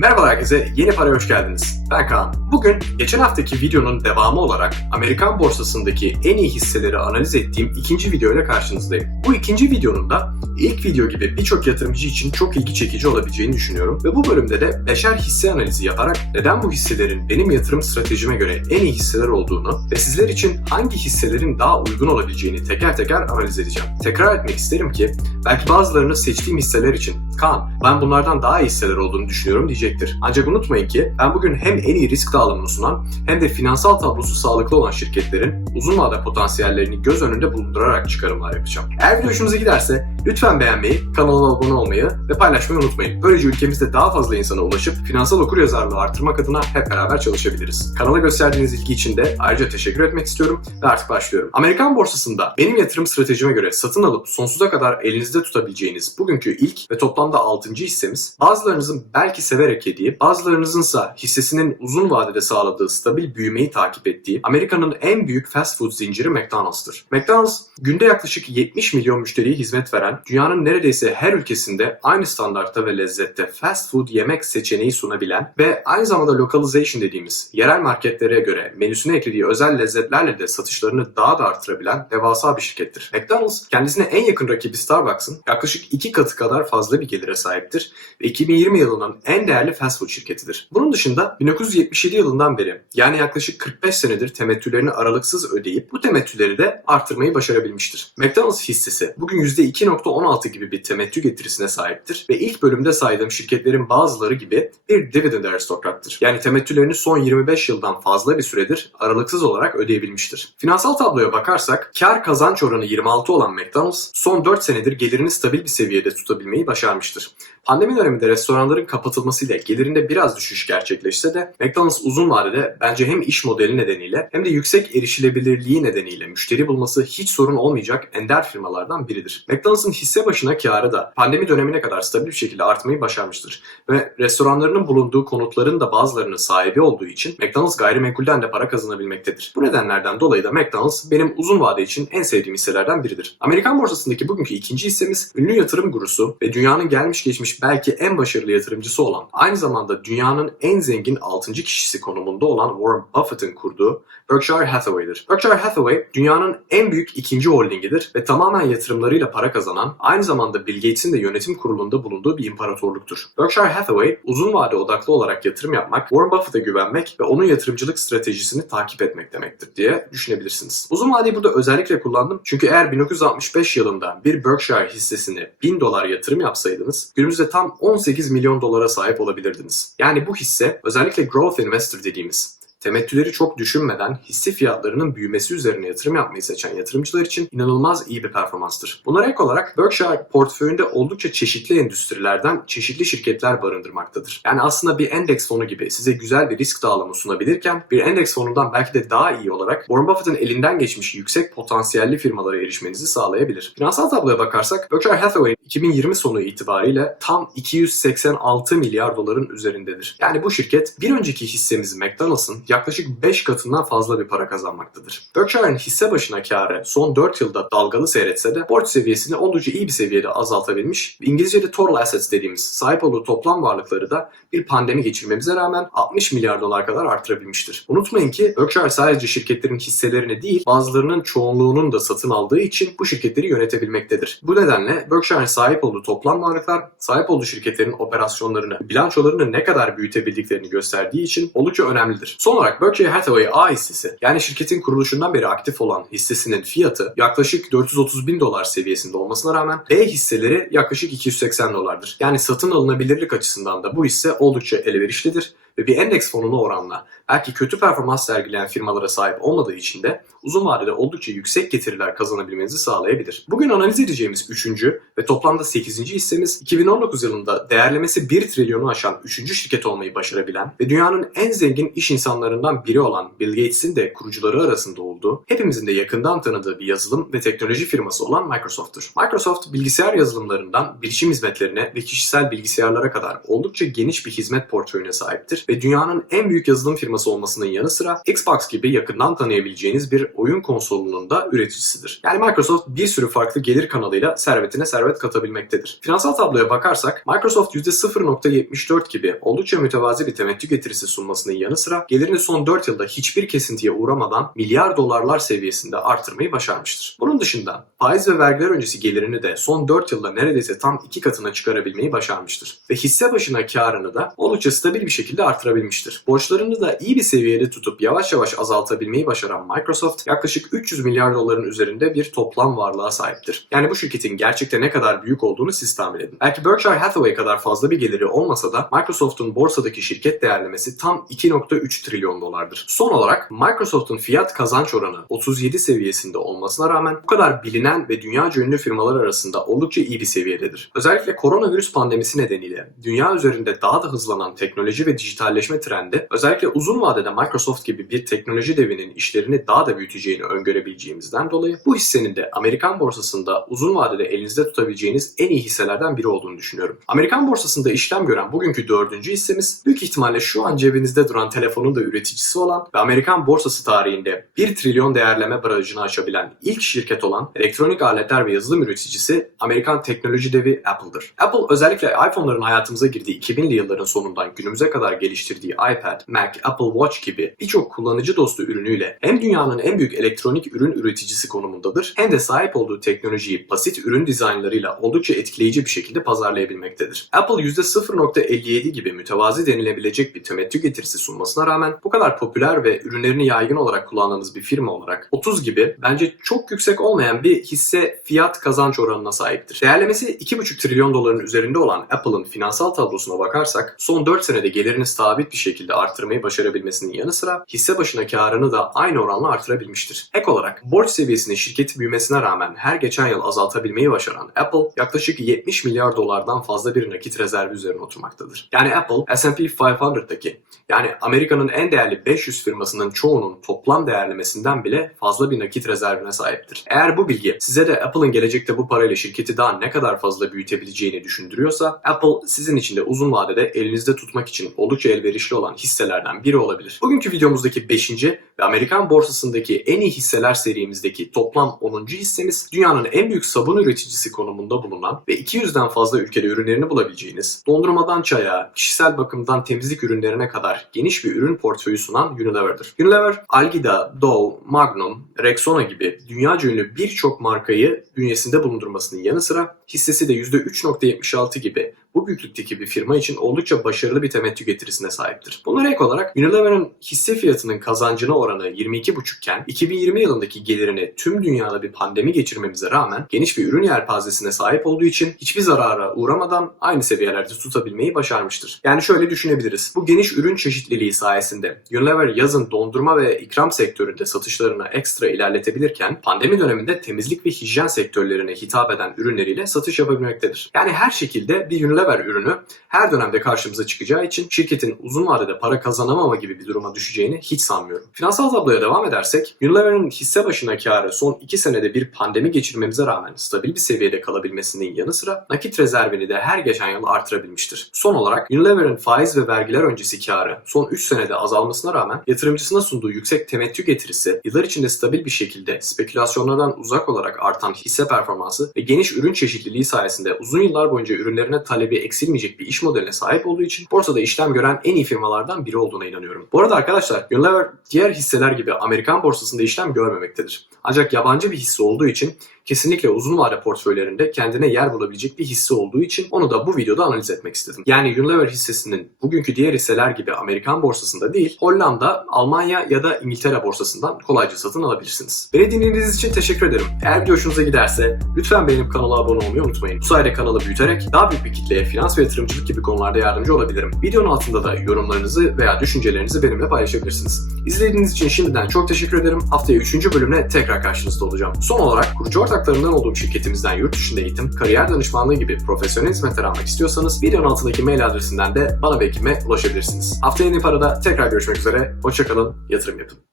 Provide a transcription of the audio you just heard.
Merhaba herkese, yeni paraya hoş geldiniz. Ben Kaan. Bugün geçen haftaki videonun devamı olarak Amerikan borsasındaki en iyi hisseleri analiz ettiğim ikinci video karşınızdayım. Bu ikinci videonun da ilk video gibi birçok yatırımcı için çok ilgi çekici olabileceğini düşünüyorum ve bu bölümde de beşer hisse analizi yaparak neden bu hisselerin benim yatırım stratejime göre en iyi hisseler olduğunu ve sizler için hangi hisselerin daha uygun olabileceğini teker teker analiz edeceğim. Tekrar etmek isterim ki belki bazılarınız seçtiğim hisseler için Kaan ben bunlardan daha iyi hisseler olduğunu düşünüyorum diyecektir. Ancak unutmayın ki ben bugün hem en iyi risk dağılımını sunan hem de finansal tablosu sağlıklı olan şirketlerin uzun vade potansiyellerini göz önünde bulundurarak çıkarımlar yapacağım. Eğer video hoşunuza giderse lütfen beğenmeyi, kanalıma abone olmayı ve paylaşmayı unutmayın. Böylece ülkemizde daha fazla insana ulaşıp finansal okuryazarlığı artırmak adına hep beraber çalışabiliriz. Kanala gösterdiğiniz ilgi için de ayrıca teşekkür etmek istiyorum ve artık başlıyorum. Amerikan borsasında benim yatırım stratejime göre satın alıp sonsuza kadar elinizde tutabileceğiniz bugünkü ilk ve toplamda 6. hissemiz bazılarınızın belki severek yediği, bazılarınızınsa hissesinin uzun vadede sağladığı stabil büyümeyi takip ettiği Amerika'nın en büyük fast food zinciri McDonald's'tır. McDonald's günde yaklaşık 70 milyon müşteriye hizmet veren, dünyanın neredeyse her ülkesinde aynı standartta ve lezzette fast food yemek seçeneği sunabilen ve aynı zamanda localization dediğimiz yerel marketlere göre menüsüne eklediği özel lezzetlerle de satışlarını daha da artırabilen devasa bir şirkettir. McDonald's kendisine en yakın rakibi Starbucks'ın yaklaşık iki katı kadar fazla bir gelire sahiptir ve 2020 yılının en değerli fast food şirketidir. Bunun dışında 1977 yılından beri yani yaklaşık 45 senedir temettülerini aralıksız ödeyip bu temettüleri de artırmayı başarabilmiştir. McDonald's hissesi bugün %2.16 gibi bir temettü getirisine sahiptir ve ilk bölümde saydığım şirketlerin bazıları gibi bir dividend aristokrattır. Yani temettülerini son 25 yıldan fazla bir süredir aralıksız olarak ödeyebilmiştir. Finansal tabloya bakarsak kar kazanç oranı 26 olan McDonald's son 4 senedir gelirini stabil bir seviyede tutabilmeyi başarmıştır başlamıştır. Pandemi döneminde restoranların kapatılmasıyla gelirinde biraz düşüş gerçekleşse de McDonald's uzun vadede bence hem iş modeli nedeniyle hem de yüksek erişilebilirliği nedeniyle müşteri bulması hiç sorun olmayacak ender firmalardan biridir. McDonald's'ın hisse başına karı da pandemi dönemine kadar stabil bir şekilde artmayı başarmıştır. Ve restoranlarının bulunduğu konutların da bazılarının sahibi olduğu için McDonald's gayrimenkulden de para kazanabilmektedir. Bu nedenlerden dolayı da McDonald's benim uzun vade için en sevdiğim hisselerden biridir. Amerikan borsasındaki bugünkü ikinci hissemiz ünlü yatırım gurusu ve dünyanın gelmiş geçmiş belki en başarılı yatırımcısı olan, aynı zamanda dünyanın en zengin 6. kişisi konumunda olan Warren Buffett'ın kurduğu Berkshire Hathaway'dir. Berkshire Hathaway dünyanın en büyük ikinci holdingidir ve tamamen yatırımlarıyla para kazanan, aynı zamanda Bill Gates'in de yönetim kurulunda bulunduğu bir imparatorluktur. Berkshire Hathaway uzun vade odaklı olarak yatırım yapmak, Warren Buffett'a güvenmek ve onun yatırımcılık stratejisini takip etmek demektir diye düşünebilirsiniz. Uzun vadeyi burada özellikle kullandım çünkü eğer 1965 yılında bir Berkshire hissesini 1000 dolar yatırım yapsaydınız günümüzde tam 18 milyon dolara sahip olabilirdiniz. Yani bu hisse özellikle growth investor dediğimiz temettüleri çok düşünmeden hisse fiyatlarının büyümesi üzerine yatırım yapmayı seçen yatırımcılar için inanılmaz iyi bir performanstır. Bunlara ek olarak Berkshire portföyünde oldukça çeşitli endüstrilerden çeşitli şirketler barındırmaktadır. Yani aslında bir endeks fonu gibi size güzel bir risk dağılımı sunabilirken bir endeks fonundan belki de daha iyi olarak Warren Buffett'ın elinden geçmiş yüksek potansiyelli firmalara erişmenizi sağlayabilir. Finansal tabloya bakarsak Berkshire Hathaway 2020 sonu itibariyle tam 286 milyar doların üzerindedir. Yani bu şirket bir önceki hissemiz McDonald's'ın yaklaşık 5 katından fazla bir para kazanmaktadır. Berkshire'ın hisse başına karı son 4 yılda dalgalı seyretse de borç seviyesini oldukça iyi bir seviyede azaltabilmiş. İngilizce'de total assets dediğimiz sahip olduğu toplam varlıkları da bir pandemi geçirmemize rağmen 60 milyar dolar kadar artırabilmiştir. Unutmayın ki Berkshire sadece şirketlerin hisselerini değil bazılarının çoğunluğunun da satın aldığı için bu şirketleri yönetebilmektedir. Bu nedenle Berkshire'ın sahip olduğu toplam varlıklar sahip olduğu şirketlerin operasyonlarını, bilançolarını ne kadar büyütebildiklerini gösterdiği için oldukça önemlidir. Son olarak Berkshire Hathaway A hissesi yani şirketin kuruluşundan beri aktif olan hissesinin fiyatı yaklaşık 430 bin dolar seviyesinde olmasına rağmen B hisseleri yaklaşık 280 dolardır. Yani satın alınabilirlik açısından da bu hisse oldukça elverişlidir ve bir endeks fonuna oranla belki kötü performans sergileyen firmalara sahip olmadığı için de uzun vadede oldukça yüksek getiriler kazanabilmenizi sağlayabilir. Bugün analiz edeceğimiz 3. ve toplamda 8. hissemiz 2019 yılında değerlemesi 1 trilyonu aşan 3. şirket olmayı başarabilen ve dünyanın en zengin iş insanlarından biri olan Bill Gates'in de kurucuları arasında olduğu, hepimizin de yakından tanıdığı bir yazılım ve teknoloji firması olan Microsoft'tur. Microsoft bilgisayar yazılımlarından bilişim hizmetlerine ve kişisel bilgisayarlara kadar oldukça geniş bir hizmet portföyüne sahiptir ve dünyanın en büyük yazılım firması olmasının yanı sıra Xbox gibi yakından tanıyabileceğiniz bir oyun konsolunun da üreticisidir. Yani Microsoft bir sürü farklı gelir kanalıyla servetine servet katabilmektedir. Finansal tabloya bakarsak Microsoft %0.74 gibi oldukça mütevazi bir temettü getirisi sunmasının yanı sıra gelirini son 4 yılda hiçbir kesintiye uğramadan milyar dolarlar seviyesinde artırmayı başarmıştır. Bunun dışında faiz ve vergiler öncesi gelirini de son 4 yılda neredeyse tam 2 katına çıkarabilmeyi başarmıştır. Ve hisse başına karını da oldukça stabil bir şekilde artırabilmiştir. Borçlarını da iyi bir seviyede tutup yavaş yavaş azaltabilmeyi başaran Microsoft yaklaşık 300 milyar doların üzerinde bir toplam varlığa sahiptir. Yani bu şirketin gerçekte ne kadar büyük olduğunu siz tahmin edin. Belki Berkshire Hathaway kadar fazla bir geliri olmasa da Microsoft'un borsadaki şirket değerlemesi tam 2.3 trilyon dolardır. Son olarak Microsoft'un fiyat kazanç oranı 37 seviyesinde olmasına rağmen bu kadar bilinen ve dünyaca ünlü firmalar arasında oldukça iyi bir seviyededir. Özellikle koronavirüs pandemisi nedeniyle dünya üzerinde daha da hızlanan teknoloji ve dijitalleşme trendi özellikle uzun vadede Microsoft gibi bir teknoloji devinin işlerini daha da büyüteceğini öngörebileceğimizden dolayı bu hissenin de Amerikan borsasında uzun vadede elinizde tutabileceğiniz en iyi hisselerden biri olduğunu düşünüyorum. Amerikan borsasında işlem gören bugünkü dördüncü hissemiz büyük ihtimalle şu an cebinizde duran telefonun da üreticisi olan ve Amerikan borsası tarihinde 1 trilyon değerleme barajını aşabilen ilk şirket olan elektronik aletler ve yazılım üreticisi Amerikan teknoloji devi Apple'dır. Apple özellikle iPhone'ların hayatımıza girdiği 2000'li yılların sonundan günümüze kadar geliştirdiği iPad, Mac, Apple Watch gibi birçok kullanıcı dostu ürünüyle hem dünyanın en büyük elektronik ürün üreticisi konumundadır hem de sahip olduğu teknolojiyi basit ürün dizaynlarıyla oldukça etkileyici bir şekilde pazarlayabilmektedir. Apple %0.57 gibi mütevazi denilebilecek bir temettü getirisi sunmasına rağmen bu kadar popüler ve ürünlerini yaygın olarak kullandığınız bir firma olarak 30 gibi bence çok yüksek olmayan bir hisse fiyat kazanç oranına sahiptir. Değerlemesi 2,5 trilyon doların üzerinde olan Apple'ın finansal tablosuna bakarsak son 4 senede gelirini sabit bir şekilde artırmayı başarabilmesinin yanı sıra hisse başına karını da aynı oranla artırabilmiştir. Ek olarak borç seviyesini şirketi büyümesine rağmen her geçen yıl azaltabilmeyi başaran Apple yaklaşık 70 milyar dolardan fazla bir nakit rezervi üzerine oturmaktadır. Yani Apple S&P 500'daki yani Amerika'nın en değerli 500 firmasının çoğunun toplam değerlemesinden bile fazla bir nakit rezervine sahiptir. Eğer bu bilgi size de Apple'ın gelecekte bu parayla şirketi daha ne kadar fazla büyütebileceğini düşündürüyorsa Apple sizin için de uzun vadede elinizde tutmak için oldukça elverişli olan hisselerden biri olabilir. Bugünkü videomuzdaki 5. ve Amerikan borsasındaki en iyi hisseler serimizdeki toplam 10. hissemiz dünyanın en büyük sabun üreticisi konumunda bulunan ve 200'den fazla ülkede ürünlerini bulabileceğiniz, dondurmadan çaya, kişisel bakımdan temizlik ürünlerine kadar geniş bir ürün portföyü sunan Unilever'dır. Unilever, Algida, Dove, Magnum, Rexona gibi dünyaca ünlü birçok markayı bünyesinde bulundurmasının yanı sıra hissesi de %3.76 gibi bu büyüklükteki bir firma için oldukça başarılı bir temettü getirisine sahiptir. Bunlara ek olarak Unilever'ın hisse fiyatının kazancına oranı 22,5 iken 2020 yılındaki gelirini tüm dünyada bir pandemi geçirmemize rağmen geniş bir ürün yelpazesine sahip olduğu için hiçbir zarara uğramadan aynı seviyelerde tutabilmeyi başarmıştır. Yani şöyle düşünebiliriz. Bu geniş ürün çeşitliliği sayesinde Unilever yazın dondurma ve ikram sektöründe satışlarını ekstra ilerletebilirken pandemi döneminde temizlik ve hijyen sektörlerine hitap eden ürünleriyle satış yapabilmektedir. Yani her şekilde bir Unilever ürünü her dönemde karşımıza çıkacağı için şirketin uzun vadede para kazanamama gibi bir duruma düşeceğini hiç sanmıyorum. Finansal tabloya devam edersek Unilever'ın hisse başına karı son 2 senede bir pandemi geçirmemize rağmen stabil bir seviyede kalabilmesinin yanı sıra nakit rezervini de her geçen yıl artırabilmiştir. Son olarak Unilever'ın faiz ve vergiler öncesi karı son 3 senede azalmasına rağmen yatırımcısına sunduğu yüksek temettü getirisi yıllar içinde stabil bir şekilde spekülasyonlardan uzak olarak artan hisse performansı ve geniş ürün çeşitliliği sayesinde uzun yıllar boyunca ürünlerine talebi eksilmeyecek bir iş modeline sahip olduğu için borsada işlem gören en iyi firmalardan biri olduğuna inanıyorum. Bu arada arkadaşlar Unilever diğer hisseler gibi Amerikan borsasında işlem görmemektedir. Ancak yabancı bir hisse olduğu için kesinlikle uzun vade portföylerinde kendine yer bulabilecek bir hisse olduğu için onu da bu videoda analiz etmek istedim. Yani Unilever hissesinin bugünkü diğer hisseler gibi Amerikan borsasında değil, Hollanda, Almanya ya da İngiltere borsasından kolayca satın alabilirsiniz. Beni dinlediğiniz için teşekkür ederim. Eğer video hoşunuza giderse lütfen benim kanala abone olmayı unutmayın. Bu sayede kanalı büyüterek daha büyük bir kitleye finans ve yatırımcılık gibi konularda yardımcı olabilirim. Videonun altında da yorumlarınızı veya düşüncelerinizi benimle paylaşabilirsiniz. İzlediğiniz için şimdiden çok teşekkür ederim. Haftaya 3. bölümle tekrar karşınızda olacağım. Son olarak kurucu ortaklarından olduğum şirketimizden yurt dışında eğitim, kariyer danışmanlığı gibi profesyonel hizmetler almak istiyorsanız videonun altındaki mail adresinden de bana ve ekime ulaşabilirsiniz. Haftaya yeni parada tekrar görüşmek üzere. Hoşçakalın, yatırım yapın.